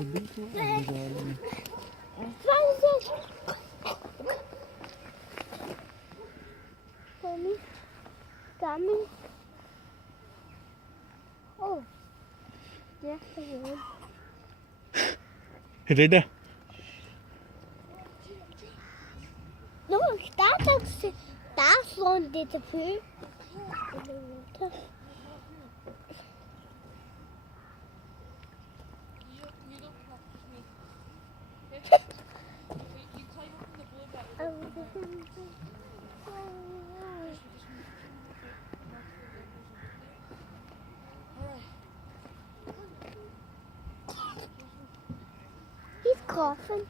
ako dito. Ang galing. Mommy, coming. Oh, there's the road. Reda. Look, that's one did the poo. He's coughing.